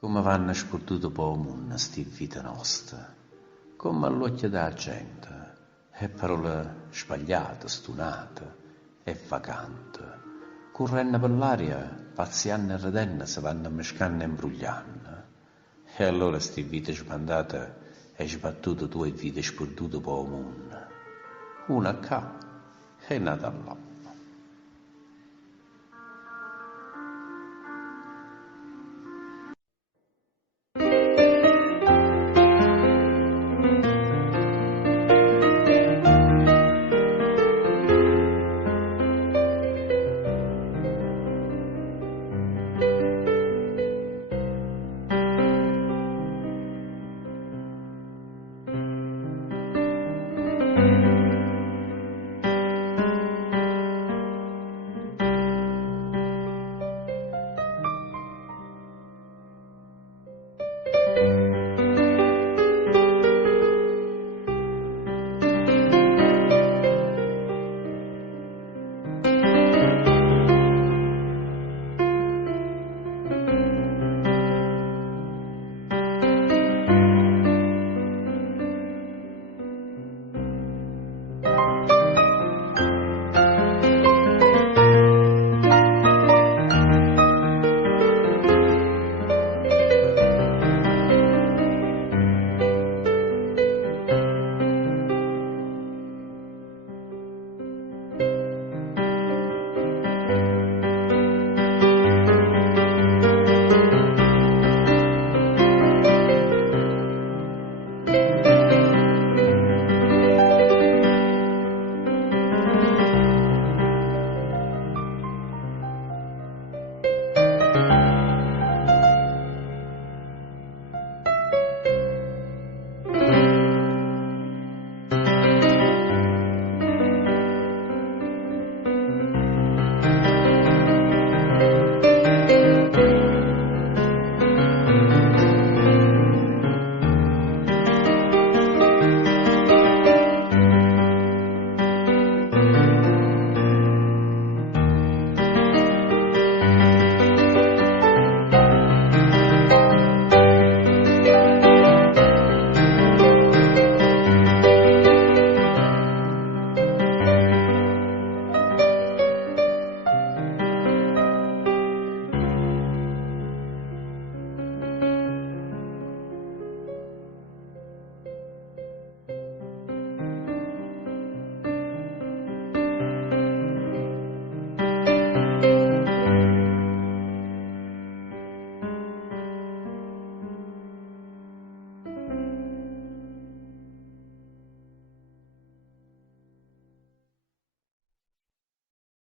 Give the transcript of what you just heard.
Come vanno sperduto po' il mondo, sti vita nostra, come all'occhio della gente, e parole sbagliate, stunate e vacanti, correndo per l'aria, pazziando e ridendo, si vanno mescando e imbrugliando. E allora sti vite spandate e sbattute due vite sperdute po' il mondo, una qua e una là.